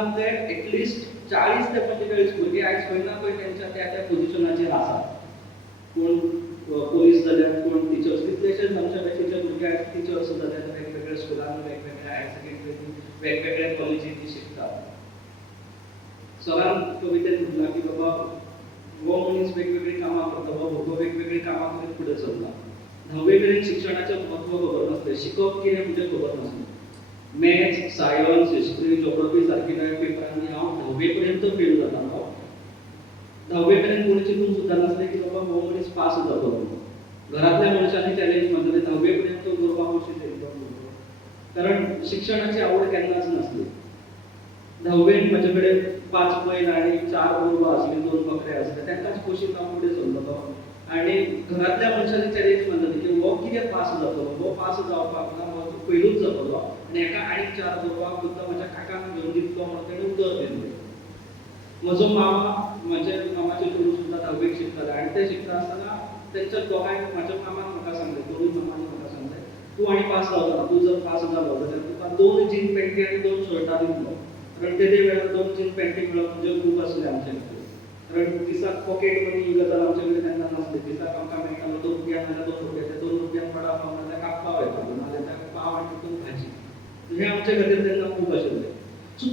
स्कुलांतले at least 40 ते 45 भुरगे आयज खंय ना खंय त्यांच्या त्या पोझिशनाचेर आसात. कोण पोलीस जाल्यात, कोण टिचर्स. कितलेशेच आमच्या बॅचीचे भुरगे आयज टिचर्स जाल्यात, वेगवेगळ्या स्कुलांनी, वेगवेगळ्या हायर सेकंडरीनी, वेगवेगळ्या कॉलेजींनी शिकतात. सरान कवितेत म्हटलां की बाबा हो मनीस वेगवेगळी कामां करता, हो भुरगो वेगवेगळी कामां करीत फुडें चलता. 9वी मेरेन शिक्षणाचें म्हत्व खबर नासलें, शिकप कितें म्हणजे खबर नासलें. मॅथ्स, सायन्स, हिस्ट्री, जिओग्राफी सारकिल्या पेपरांनी हांव 9वी पर्यंत फेल जातालो. 9वी पर्यंत कोणी चिंतून सुद्दां नासलें की बाबा हो मनीस पास जातलो. घरांतल्या मनशांनी चॅलेंज मारलें 9वी पर्यंत गोरवां कशी तेंचो. कारण शिक्षणाची आवड केन्नाच नासली. 9वेन म्हजे कडेन 5 बैल आनी 4 गोरवां आसलीं, 2 बकरे आसले. तांकांच पोशीत हांव फुडें चल्ललो. आनी घरांतल्या मनशांनी चॅलेंज मारलेली की हो कितें पास जातलो, हो पास जावपाक ना, हो पयलूच जातलो. आनी एका आनीक 4 गोरवां सुद्दां म्हज्या काकान घेवन दितलो म्हण ताणें उतर दिलें. म्हजो मामा, म्हजे मामाचें चेडूं सुद्दां 9वेक शिकतालें आनी तें शिकता आसतना तेंच्या दोगांयक म्हाज्या मामान म्हाका सांगलें, दोनूय मामांनी म्हाका सांगलें, तूं आनी पास जावचो ना, तूं जर पास जालो जाल्यार तुका 2 जीन पॅन्टी आनी 2 शर्टां दितलो. कारण तेदे वेळार 2 जीन पॅन्टी मेळप म्हणजे खूब आसलें आमचे खातीर. कारण दिसाक पॉकेट मनी ही गजाल आमचे कडेन तेन्ना नासली. दिसाक आमकां मेळटालो 2 रुपया नाल्यार 2 रुपया. ते 2 रुपयान वडा पाव नाल्यार कापां येतालो, नाल्यार त्या पाव आनी तितून भाजी. हें आमचे खातीर तेन्ना खूब आशिल्लें. सो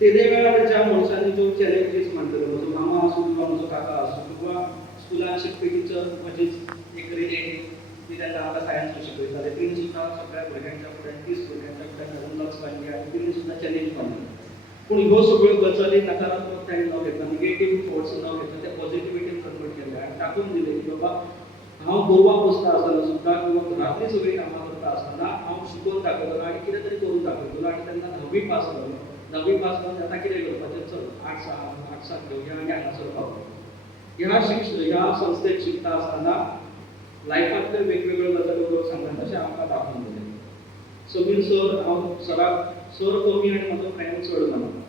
तेदे वेळार ज्या मनशांनी ज्यो चॅलेंजीस मांडलेल्यो, म्हजो मामा आसूं किंवा म्हजो काका आसूं किंवा स्कुलान शिकपी टिचर म्हजीच एक रिलेटीव, ती तेन्ना आमकां सायन्स शिकयताले, तिणी सुद्दां सगळ्या भुरग्यांच्या फुड्यान 30 भुरग्यांच्या फुड्यान हाडून लक्ष काडली आनी तिणी सुद्दां चॅलेंज मारली. पूण ह्यो सगळ्यो गजाली नकारात्मक ताणें न घेतला, निगेटीव थॉट्स न घेतला, ते पॉझिटिव्हिटीन कन्वर्ट केले आनी दाखोवन दिलें की बाबा हांव गोरवां पोसता आसतना सुद्दां किंवा घरांतलीं सगळीं कामां करता आसतना हांव शिकून दाखयतलो आनी कितें तरी करून दाखयतलो. आनी तेन्ना 9वी पास जालो. 9वी पास जावन आतां कितें करपाचें, चल आर्ट्साक घेवया आनी हांगासर पावया. ह्या संस्थेत शिकता आसतना लायफांतल्यो वेगवेगळ्यो गजाली लोक सांगतात तशें आमकां दाखोवन दिलें. समीर सर, हांव सराक सर कमी आनी म्हजो फ्रेंड चड मानता.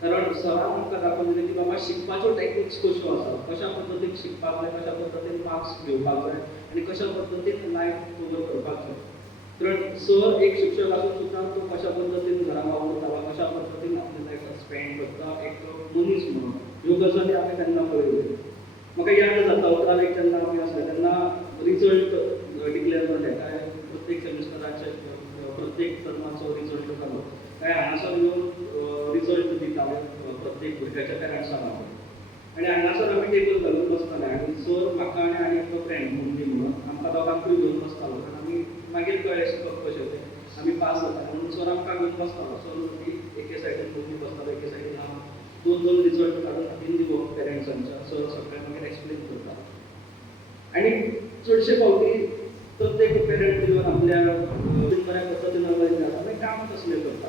कारण सरान म्हाका दाखोवन दिलें की बाबा शिकपाच्यो टॅक्निक्स कश्यो आसात, कशा पद्दतीन शिकपाक जाय, कशा पद्दतीन मार्क्स घेवपाक जाय आनी कशा पद्दतीन लायफ कवर करपाक जाय. कारण सर एक शिक्षक आसून सुद्दां तो कशा पद्दतीन घरा वावरता, कशा पद्दतीन आपलें लायफ स्पेंड करता एक मनीस म्हणून, ह्यो गजाली हांवें तेन्ना पळयल्यो. म्हाका याद जाता 11वेक जेन्ना आमी आसले तेन्ना रिजल्ट डिक्लेअर जाले. काय प्रत्येक सेमिस्टराचे प्रत्येक टर्माचो रिजल्ट जालो. काय हांगासर येवन रिजल्ट दिताले प्रत्येक भुरग्याच्या पेरंट्सांक लागून. आनी हांगासर आमी टेबल घालून बसताले आनी सर म्हाका आनी एकटो फ्रेंड मुंडी म्हणून आमकां दोगांकूय घेवन बसतालो. कारण आमी मागीर कळ्ळें शिकप कशें तें, आमी पास जाता म्हणून सर आमकां घेवन बसतालो. सर एके सायडीन मुंडी बसतालो, एके सायडीन हांव. 2 रिजल्ट काडून हातीन दिवप पेरंट्सांच्या. सर सगळें मागीर एक्सप्लेन करता. आनी चडशे फावटी प्रत्येक पेरंट येवन आपल्या बऱ्या पद्दतीन मागीर काम कसलें करता.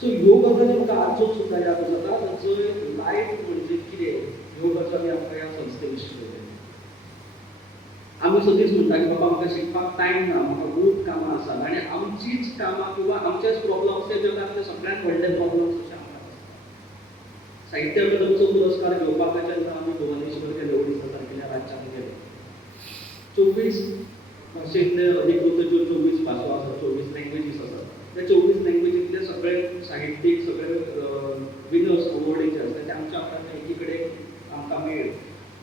सो ह्यो गजाली म्हाका आजून सुद्दां याद जाता. जंय लायफ म्हणजे कितें ह्यो गजाली आमकां ह्या संस्थेन शिकयल्यो. आमी सदींच म्हणटा की बाबा म्हाका शिकपाक टायम ना, म्हाका खूब कामां आसात आनी आमचीच कामां किंवा आमचेच प्रॉब्लम्स हे जगांतले सगळ्यांत व्हडले प्रॉब्लम्स अशें आमकां दिसता. साहित्य अकादमीचो पुरस्कार घेवपाक जेन्ना आमी भुवनेश्वर गेले, ओडिसा सारकिल्या राज्यांत गेले, 24 भाशेंतले अधिकृत ज्यो 24 भासो आसात, 24 लँग्वेजीस आसात, त्या 24 लँग्वेजींतले सगळे साहित्यीक सगळे विनर्स अवॉर्डीचे आसता ते आमच्या हातांत एकी कडेन आमकां मेळ्ळे.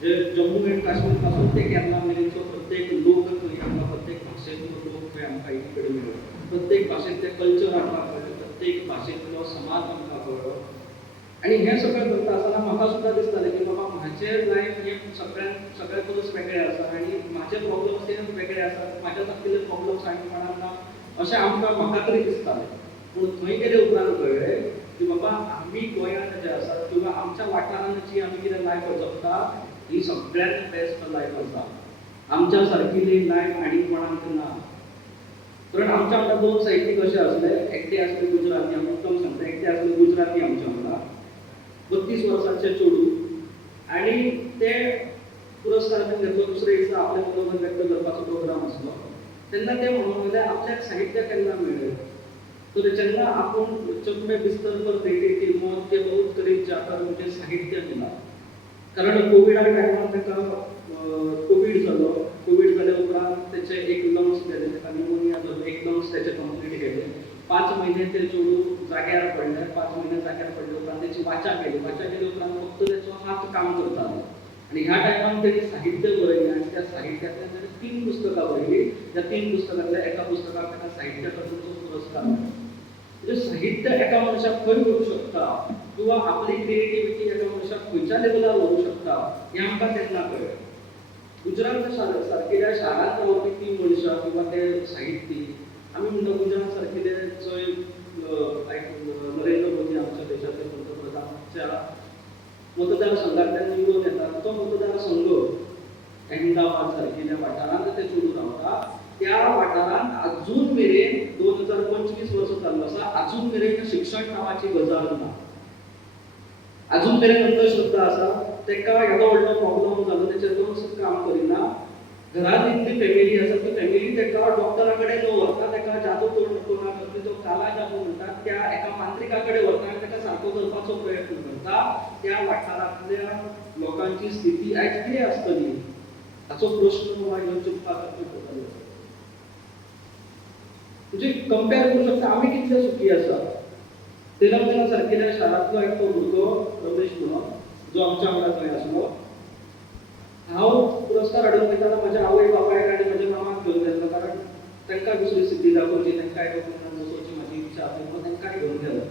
जे जम्मू एंड काश्मीर पासून ते केरला मेरेनचो प्रत्येक लोक थंय आमकां, प्रत्येक भाशेंतलो लोक थंय आमकां एकी कडेन मेळ्ळो. प्रत्येक भाशेंतले कल्चर आमकां कळ्ळें, प्रत्येक भाशेंतलो समाज आमकां कळ्ळो. आनी हें सगळें करता आसतना म्हाका सुद्दां दिसतालें की बाबा म्हाजें लायफ हें सगळ्या परस वेगळें आसा आनी म्हाजे प्रॉब्लम्स हे वेगळे आसात, म्हाज्या सारकिले प्रॉब्लम्स आनी कोणाक ना अशें म्हाका तरी दिसतालें. पूण थंय गेले उपरांत कळ्ळें की बाबा आमी गोंयांत जे आसात किंवा आमच्या वाठारांत जी आमी कितें लायफ जगता ही सगळ्यांत बेस्ट लायफ आसा. आमच्या सारकिली लायफ आनी कोणाक ना. कारण आमच्या वांगडा 2 साहित्यीक अशे आसले, एकटे आसले गुजराती, हांव मुद्दम सांगता, एकटे आसले गुजराती आमच्या वांगडा, 32 वर्सांचे चेडूं. आनी ते पुरस्कार घेतलो दुसरे दिसा आपले मनोगत व्यक्त करपाचो प्रोग्राम आसलो. तेन्ना ते म्हणून गेले आपल्याक साहित्य केन्ना मेळ्ळें. तर जेन्ना आपूण चकमे बिस्तर पर बैठे थे मौत के बहुत करीब जाकर मुझे साहित्य मिला. कारण कोविडा टायमार ताका कोविड जालो. कोविड जाल्या उपरांत तेचे एक लंग्स गेले, ताका निमोनिया जालो, एक लंग्स तेचे कंप्लीट गेले. 5 महिने ते चेडूं जाग्यार पडले 5 महिने जाग्यार पडले उपरांत त्याची वाचा केली उपरांत फक्त त्याचो हात काम करतालो आणि ह्या टायमार त्यांनी साहित्य बरयलें आणि त्या साहित्यातल्यान ताणें 3 पुस्तकां बरयलीं. त्या 3 पुस्तकांतल्या एका पुस्तकाक ताका साहित्य अकादमीचो पुरस्कार मेळ्ळो. म्हणजे साहित्य एका मनशाक खंय व्हरू शकता किंवा आपली क्रिएटिव्हिटी एका मनशाक खंयच्या लेवलार व्हरू शकता हें आमकां तेन्ना कळ्ळें. गुजरात सारकेल्या शारांत रावपी ती मनशां किंवा ते साहित्यीक आमी म्हणटा गुजरात सारकेले जंय नरेंद्र मोदी आमच्या देशाचे पंतप्रधानाच्या मतदारसंघांतल्यान निवडून येतात तो मतदारसंघ अहमदाबाद सारकेल्या वाठारांत ते चडून रावता. त्या वाठारांत अजून मेरेन 2025 वर्स जाल्लो आसा, अजून मेरेन शिक्षण नावाची गजाल ना. अजून मेरेन अंधश्रद्धा आसा. तेका येदो व्हडलो प्रॉब्लेम जालो तेचेर तो काम करिना. घरांत इतली फॅमिली आसा ती फॅमिली तेका डॉक्टरा कडेन न व्हरता, तेका जादू टोना करता जो काला जादू म्हणटात त्या एका मांत्रिका कडेन व्हरता आनी तेका सारको करपाचो प्रयत्न करता. त्या वाठारांतल्या लोकांची स्थिती आयज कितें आसतली हाचो प्रश्न बाबा ह्यो चिंतपाक पडटलो. म्हणजे कंपेर करूं शकता आमी कितले सुखी आसा. तेलंगणा सारकेल्या शारांतलो एकटो भुरगो रमेश म्हणून जो आमच्या वांगडा थंय आसलो. हांव पुरस्कार हाडून वयताना म्हज्या आवय बापायक आनी म्हज्या मामाक घेवन गेल्लो कारण तांकां दुसरी स्थिती दाखोवची, तांकांय डॉक्युमेंटान बसोवची म्हाजी इच्छा आसली म्हणून तांकांय घेवन गेलो.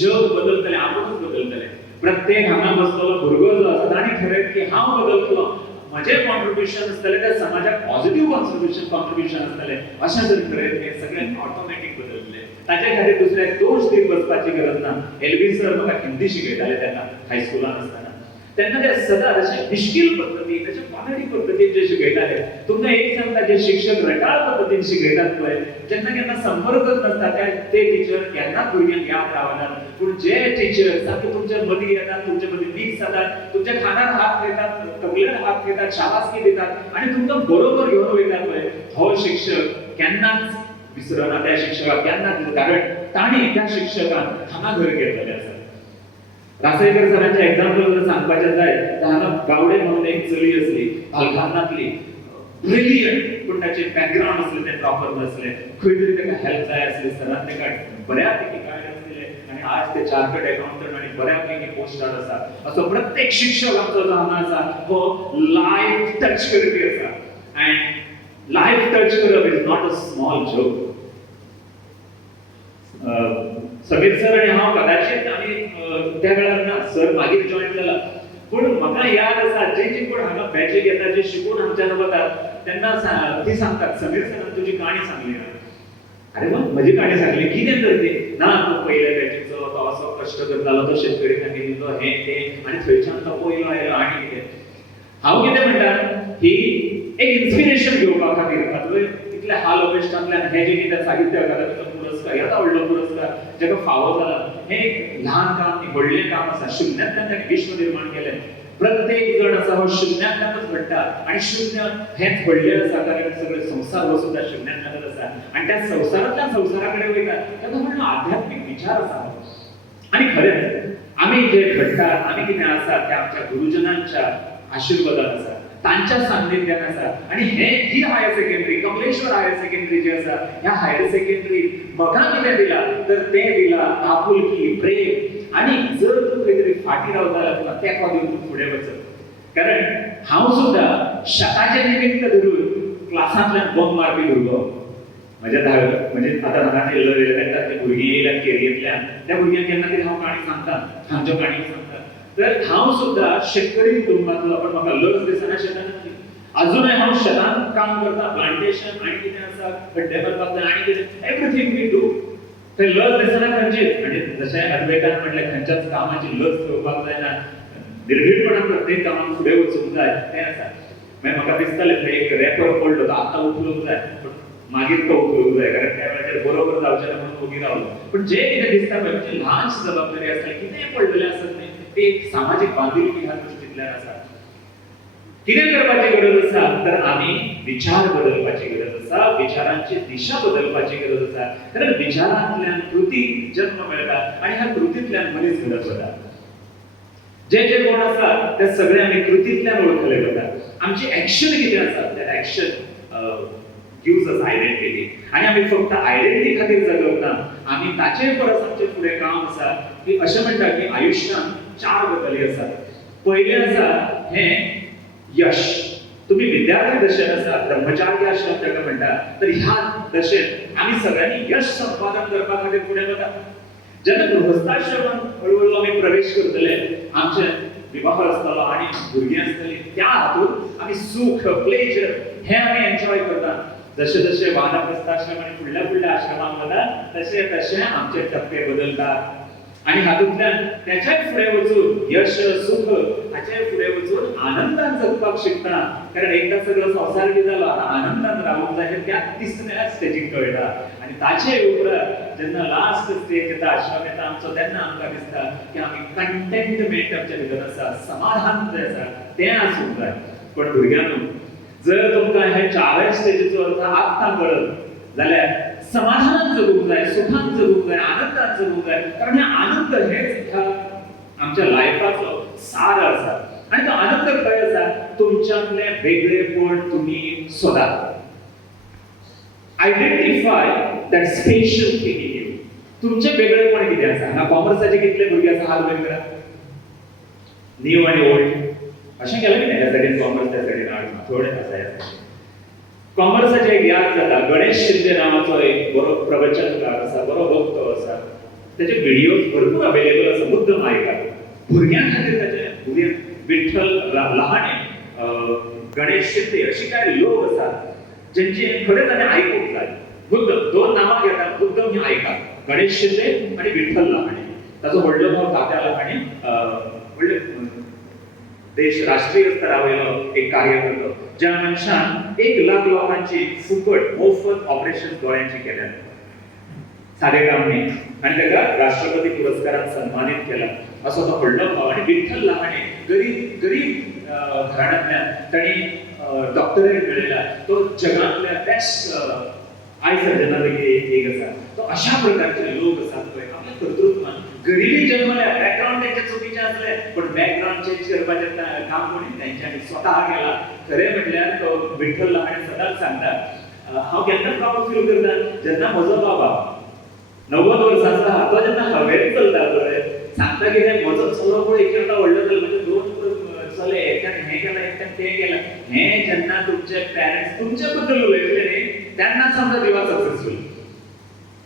जग बदलतले, आपूणच बदलतले. प्रत्येक हांगा बसलेलो भुरगो जो आसा ताणी ठरयत की हांव बदलतलो, म्हजें कॉन्ट्रिब्युशन आसतलें त्या समाजाक पॉझिटिव्ह कॉन्ट्रिब्युशन आसतलें अशें जर ठरयत हें सगळें ऑटोमॅटीक बदलतलें. ताचे खातीर दुसऱ्याक दोश दीत बसपाची गरज ना. एलबी सर म्हाका हिंदी शिकयताले तेन्ना हायस्कुलान आसतना. तेन्ना ते सदांच अशें मिश्कील पद्दतीन अशें कॉमेडी पद्दतीन जे शिकयताले. तुमकां एक सांगता जे शिक्षक रटाळ पद्दतीन शिकयतात पळय, जेन्ना केन्ना संपर्कच नसता ते टीचर केन्नाच भुरग्यांक याद रावनात. पूण जे टीचर सारके तुमच्या मदीं येतात, तुमच्या मदीं मिक्स जातात, तुमच्या खांदार हात घेतात, तकलेर हात घेतात, शाबासकी दितात आनी तुमकां बरोबर घेवन वयतात पळय, हो शिक्षक केन्नाच विसरना त्या शिक्षकाक केन्नाच. कारण ताणी त्या शिक्षकान हांगा घर घेतलेलें आसा. रासयकर सरांचे एक्झाम्पल जर सांगपाचें जाय तर हांगा गावडे म्हणून एक चली आसली भालखानातली, ब्रिलियंट, पूण ताचें बॅकग्रावंड आसलें तें प्रॉपर नासलें. खंय तरी ताका हेल्प जाय आसली, सरान ताका बऱ्यापैकी गायडन्स दिलें आनी आज ते चार्टर्ड अकाउंटंट आनी बऱ्यापैकी पोस्टार आसा. असो प्रत्येक शिक्षक आमचो जो हांगा आसा हो लायफ टच करपी आसा. अँड लायफ टच करप is not a small joke. Sameer sir आणि हांव कदाचित आमी त्या वेळार ना, सर मागीर जॉइन जाला, पूण म्हाका याद आसा जे कोण हांगा बॅचीक येतात जे शिकून आमच्यान वतात तेन्ना ती सांगतात समीर सरान तुजी काणी सांगली ना. अरे मग म्हजी काणी सांगली कितें तर ती ना, तूं पयल्या बॅचीचो तो असो कश्ट करतालो, तो शेतकरी फॅमिलीचो हें तें आनी थंयच्यान तो पयलो आयलो आनी कितें. हांव कितें म्हणटा ही एक इन्स्पिरेशन घेवपा खातीर हातूंत इतल्या हाल अपेश्टांतल्यान हें जें कितें साहित्य अकादमीचो पुरस्कार येता व्हडलो पुरस्कार जाका फावो जाला हें एक ल्हान काम न्ही, व्हडलें काम आसा. शुन्यांतल्यान ताणें विश्व निर्माण केलें. प्रत्येक जण आसा हो शुन्यांतल्यानच घडटा आनी शुन्य हेंच व्हडलें आसा कारण सगळे संसार हो सुद्दां शुन्यांतल्यानच आसा. आनी त्या संवसारांतल्यान संवसारा कडेन वयता ताका म्हणून आध्यात्मीक विचार आसा. आनी खरेंच आमी जे घडटा आमी कितें आसा तें आमच्या गुरुजनांच्या आशिर्वादान आसा, तांच्या सान्निध्यान आसा. आनी ही higher secondary Kamleshwar higher secondary जी आसा ह्या हायर सेकंडरी म्हाका कितें दिला तर तें दिला आपुलकी, प्रेम. आनी जर तूं खंय तरी फाटीं रावता जाल्यार तुका तेंको दिवन तूं फुडें वचप. कारण हांव सुद्दां शेताचें निमित्त धरून क्लासांतल्यान बंक मारपी भुरगो. म्हज्या म्हणजे आतां हांगा तेन्ना ते भुरगीं येयल्यात केरयेंतल्यान त्या भुरग्यांक केन्ना तरी हांव काणी सांगता, हांच्यो काणी सांगता. तर हांव सुद्दां शेतकरी कुटुंबांतलो, पण म्हाका लज दिसना शेतांतली. अजूनय हांव शेतांत काम करता, प्लांटेशन आनी कितें आसा, खड्डे मारपाक जाय आनी कितें एवरीथिंग वी डू. थंय लज दिसना खंयचीच. म्हणजे जशें अद्वैतान म्हटलें खंयच्याच कामाची लज घेवपाक जायना, निर्भीडपणान प्रत्येक कामाक फुडें वचूंक जाय तें आसा. मागीर म्हाका दिसतालें थंय एक रॅपर पडलो तो आतां उखलूंक जाय, पूण मागीर तो उखलूंक जाय कारण त्या वेळाचेर बरोबर जावचें ना म्हणून उगी रावलो. पूण जें कितें दिसता पळय म्हणजे ल्हानशी जबाबदारी आसता, कितेंय पडलेलें आसत न्ही, ती एक सामाजीक बांधिलकी ह्या दृश्टींतल्यान आसा. कितें करपाची गरज आसा तर आमी विचार बदलपाची गरज आसा, विचारांची दिशा बदलपाची गरज आसा. कारण विचारांतल्यान कृतीक जन्म मेळटा आनी ह्या कृतींतल्यान मनीस घडत वता. जे कोण आसा ते सगळे आमी कृतींतल्यान वळखले वता. आमची एक्शन कितें आसा तें एक्शन गिव्स अस आयडेंटिटी. आणि आम्ही फक्त आयडेंटिटी खातीर जगप ना, आम्ही ताचे परस आमचे फुडें काम आसा की अशें म्हणटा की आयुश्यांत 4 गजाली आसात. पयलें आसा हें यश. तुम्ही विद्यार्थी दशेन आसा, ब्रह्मचारी आश्रम ताका म्हणटा, तर ह्या दशेन आमी सगळ्यांनी यश संपादन करपा खातीर फुडें वता. जेन्ना गृहस्थाश्रमांत हळूहळू आमी प्रवेश करतले, आमचे विवाह आसतलो आनी भुरगीं आसतलीं, त्या हातूंत आमी सुख प्लेजर हें आमी एन्जॉय करता. जशे जशे वानप्रस्थाश्रम आनी फुडल्या फुडल्या आश्रमांत वता तशे तशे आमचे टप्पे बदलतात. आणि हातूंतल्यान तेच्याय फुडें वचून यश सुख हाचेय फुडें वचून आनंदान जगपाक शिकता. कारण एकदा सगळो संवसार बी जालो, आतां आनंदान रावूंक जाय हें त्या तिसऱ्या स्टेजीक कळटा. आनी ताचे उपरांत जेन्ना लास्ट स्टेज येता, आश्रम येता आमचो, तेन्ना आमकां दिसता की आमी कंटेंटमेंट आमच्या भितर आसा, समाधान जें आसा तें आसूंक जाय. पण भुरग्यांनो, जर तुमकां हे 4 स्टेजीचो अर्थ आत्तां कळत जाल्यार समाधानान जगूंक जाय, सुखान जगूंक जाय, आनंदान जगूंक जाय. कारण हे आनंद हेच ह्या आमच्या लायफाचो सार आसा. आणि तो आनंद खंय आसा? तुमच्यातले वेगळेपण तुम्ही सोदात. Identify that special thing in you. तुमचे वेगळेपण कितें आसा? हांगा कॉमर्साचे कितले भुरगे आसा हात वयर करा. न्यू आनी ओल्ड अशें केलें की ह्या सायडीन कॉमर्स, त्या सायडीन आर्ट्स, थोडे आसा ह्या सायडीन. कॉमर्साचे एक याद जाता, गणेश शिंदे नावाचो एक बरो प्रवचनकार आसा, बरो वक्तो आसा. त्याचे व्हिडिओज भरपूर अवेलेबल आसा, मुद्दम आयकात. भुरग्यां खातीर ताचे भुरगे विठ्ठल लहाने, गणेश शिंदे अशी काय लोक आसात जेंची खरेंच आमी आयकूंक जाय. मुद्दम 2 नांवां घेता, मुद्दम ही आयकात. गणेश शिंदे आणि विठ्ठल लहाने. ताचो व्हडलो भाव तात्या लहाने व्हडले देश राष्ट्रीय स्तरावयलो एक कार्यकर्तो, ज्या मनशान 1 लाख लोकांची फुकट मोफत ऑपरेशन दोळ्यांची केल्यात. सादे काम न्ही. आणि ताका राष्ट्रपती पुरस्कारान सन्मानित केला. असो तो व्हडलो भाव. आणि विठ्ठल लहाने गरीब घराण्यांतल्यान ताणी डॉक्टरेट मेळयला. तो जगांतल्या बेस्ट आय सर्जनापैकी एक आसा. तो अशा प्रकारचे लोक आसात पळय आपल्या कर्तृत्वान. गरिबी जन्मल्या, बॅकग्राऊंड त्यांचे चुकीचे असले, पण बॅकग्राऊंड चेंज करपाचे काम कोणी त्यांच्यानी स्वतः केला. खरें म्हटल्यार तो विठ्ठल लहाने सदांच सांगता, हांव केन्ना प्राऊड फील करता जेन्ना म्हजो बाबा 90 वर्सांचो आहा, तो जेन्ना हवेन चलता पळय, सांगता कितें, म्हजो चलो पळय एकदा व्हडलो जालो, म्हणजे 2 चले, एकट्यान हें केलां, एकट्यान तें केलां. हें जेन्ना तुमचे पॅरंट्स तुमचे बद्दल उलयतले न्ही, तेन्ना समजा यू आर सक्सेसफुल.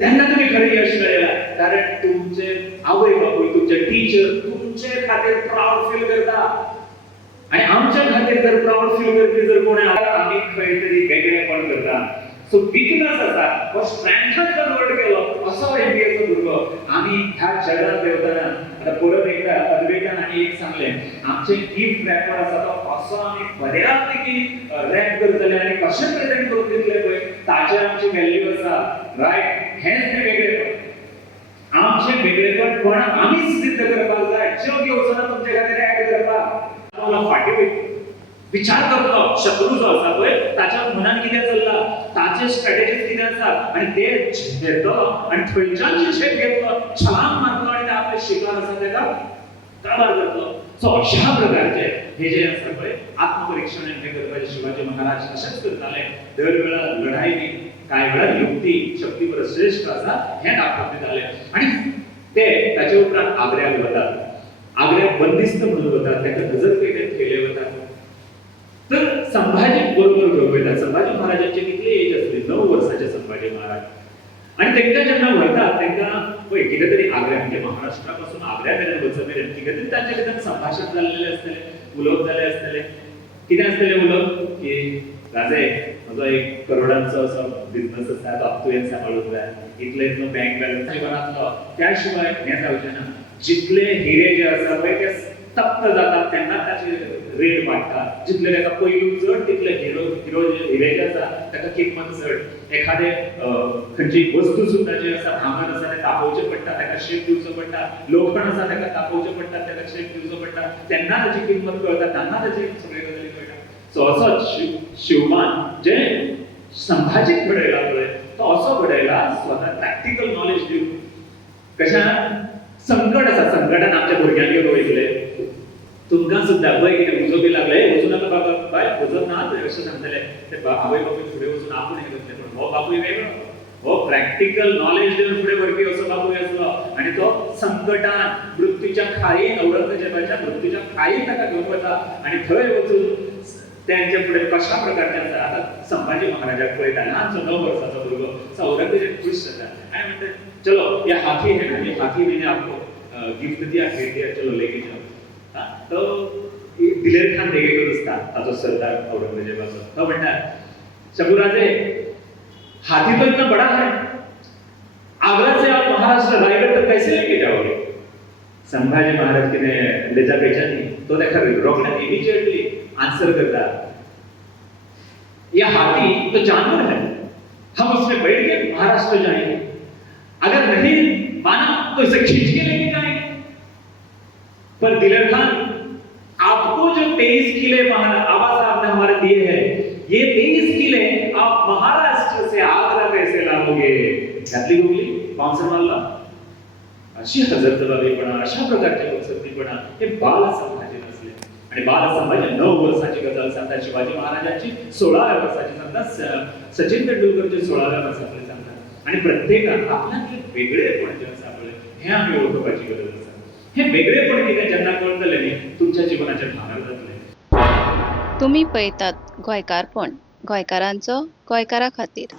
तेन्ना तुम्ही खरें यश मेळयला. कारण तुमचे आवय बापूय, तुमचे टीचर तुमचे खातीर प्राऊड फील करता. आणि आमच्या खातीर जर प्राऊड फील करपी जर कोणी आला, आमी खंय तरी वेगळेपण करता. सो विकनेस आसा हो स्ट्रेंथान कन्वर्ट केलो असो एमबीएचो भुरगो आमी ह्या जगात देवताना. आता परत एकदा अद्वैतान आनी एक सांगलें, आमचे गिफ्ट रॅपर आसा तो कसो आमी बऱ्या पैकी रॅप करतले आनी कशें प्रेझेंट करून दितले पळय, ताचेर आमची व्हॅल्यू आसा. रायट? हेंच तें वेगळेपण. आमचें वेगळेपण कोण आमीच सिद्ध करपाक जाय. ज्यो घेवचो ना तुमचे खातीर ऍड करपाक. फाटी विचार करतलो शत्रू जो आसा पळय, ताच्या मनान कितें चल्ला, ताचे स्ट्रॅटेजीज कितें आसात, आनी ते घेतलो आनी थंयच्यान शेप घेतलो, छलांग मारतलो आनी ते आपले शिकार आसा तेका काबार करतलो. सो अशा प्रकारचे हे जे आसा पळय आत्मपरीक्षण हे करपाचे शिवाजी महाराज अशेंच करताले. दर वेळा लढाई न्ही, कांय वेळार युक्ती शक्ती परस श्रेष्ठ आसा हें दाखोवन दिताले. आनी ते ताचे उपरांत आग्र्याक वतात. आग्र्याक बंदिस्त म्हणून वतात, ताका नजरपेठेत ठेवले वतात. तर संभाजी बरोबर घडवतात. संभाजी महाराजांचे कितले एज असले? 9 वर्षाचे संभाजी महाराज. आणि तांकां जेन्ना व्हरतात तांकां पळय कितें तरी आग्र्या म्हणजे महाराष्ट्रापासून आग्र्या मेरेन वचप मेरेन कितें तरी तांचे भितर संभाशण जाल्लेलें आसतलें, उलोवप जालें आसतलें. कितें आसतलें उलोवप की राजे म्हजो 1 करोडांचो असो बिझनस आसा, तो तुवें सांबाळूंक जाय, इतलो बँक बॅलन्स जीवनांतलो. त्या शिवाय हें जावचें ना. जितले हिरे जे आसा पळय ते तप्त जातात तेन्ना ताचे रेट वाडटा. जितले ताका पयलू चड तितले हिरे जे आसा ताका किंमत चड. एखादे खंयची वस्तू सुद्धा जी आसा, भांगर आसा ते तापोवचें पडटा, ताका शेप दिवचो पडटा. लोखंड आसा ताका तापोवचें पडटा, ताका शेप दिवचो पडटा. तेन्ना ताची किंमत कळटा, तेन्ना ताची सगळे गजाली कळटा. सो असोच शिवमान जे संभाजीक घडयला पळय, तो असो घडयला स्वता प्रॅक्टिकल नॉलेज दिवन. कशा संकट आसा, संकटान आमच्या भुरग्यांक घेवन वयतले. तुमकां सुद्धा पळय कितें उजो बी लागले वचून नाका बाबा बाय वचत ना अशें सांगतले ते आवय बापूय फुडें वचून आपूण हें करतले पण हो बापूय वेगळो हो प्रॅक्टिकल नॉलेज दिवन फुडें व्हरपी असो बापूय आसलो आनी तो संकटान मृत्यूच्या खाईन औरंगजेबाच्या मृत्यूच्या खाईन ताका घेवन वता आनी थंय वचून त्यांच्या पुढे कशा प्रकारचे आसा आता संभाजी महाराजाक पळयता ल्हानसो 9 वर्साचो भुरगो औरंगजेब खुश जाता आनी म्हणटा चलो ये हाथी है ना ये हाथी मैंने आपको गिफ्ट दिया भेट दिया चलो लेके जाओ हाँ, तो दिलेर खान देगेकर असता ताजो सरदार औरंगजेबाचो तो म्हणटा शंभूराजे हाथी तो इतना बड़ा है आगरा से आप महाराष्ट्र रायगढ़ तक कैसे लेके जाओगे संभाजी महाराज किने ले जा बेचा नहीं तो देखा रोकना इमीडिएटली आंसर करता यह हाथी तो जानवर है हम उसमें बैठ के महाराष्ट्र जाएंगे अगर नहीं माना तो इसे खींच के लेके जाएंगे पर दिलेर खान आपको जो 23 किले बाबा साहब ने हमारे दिए हैं ये 23 किले आप महाराष्ट्र से आगरा कैसे लाओगे घातली गुगली बाउंसर मारला अशी हजरजबाबीपणा अशा प्रकारचे लोकसत्तीपणा हे बाल संभाजी नसले आणि बाल संभाजी 9 वर्षाची गजाल सांगता शिवाजी महाराजांची 16व्या वर्षाची सांगता सचिन तेंडुलकरचे 16व्या वर्षातले सांगता आणि प्रत्येकान आपल्यातले वेगळेपण जे आसा पळय हे आम्ही ओळखपाची गरज आसा हे वेगळेपण कितें जेन्ना कळटलें न्ही तुमच्या जिवनाचेर भांगर जातलें तुम्ही पळयतात गोंयकारपण गोंयकारांचो गोंयकारा खातीर